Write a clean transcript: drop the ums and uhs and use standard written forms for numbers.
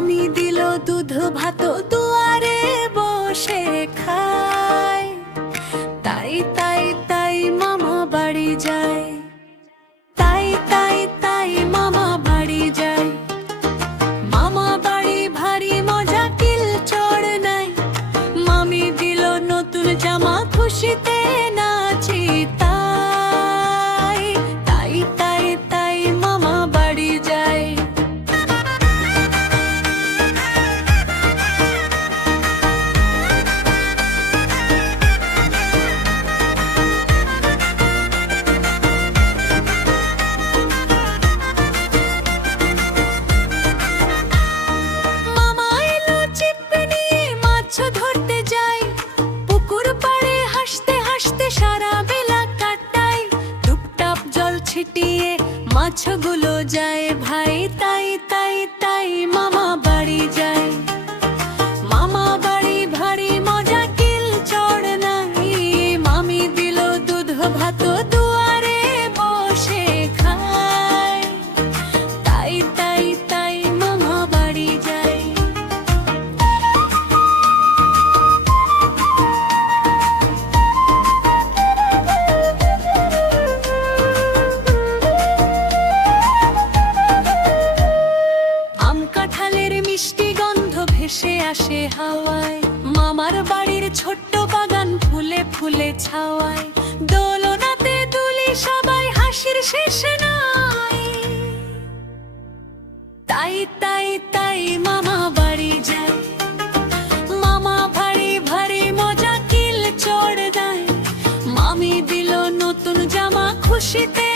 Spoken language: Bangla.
মামি দিল দুধ ভাত দুয়ারে বসে খায়। তাই তাই তাই মামা বাড়ি যায়, তাই তাই তাই মামা বাড়ি যায়। মামা বাড়ি ভারী মজা, কিল চড় নাই। মামি দিল নতুন জামা, খুশিতে নাচি তাই। তাই তাই তাই মামা বাড়ি যায়। ছিটিয়ে মাছগুলো যায় ভাই। তাই তাই তাই মামা বাড়ি যায়। মামা বাড়ি ভারী মজা, কিল চড় নাই। মামি দিল দুধ ভাত দুয়ারে বসে খায়। তাই তাই তাই মামা বাড়ি যায়। কাঁঠালের মিষ্টি গন্ধ ভেসে আসে হাওয়ায়। মামার বাড়ির ছোট্ট বাগান ফুলে ফুলে ছাওয়ায়। দোলনাতে দুলি সবাই, হাসির শেষ নাই। তাই তাই তাই মামা বাড়ি যায়। মামা ভারী ভারী মজা, কিল চড় দেয়। মামি দিল নতুন জামা, খুশিতে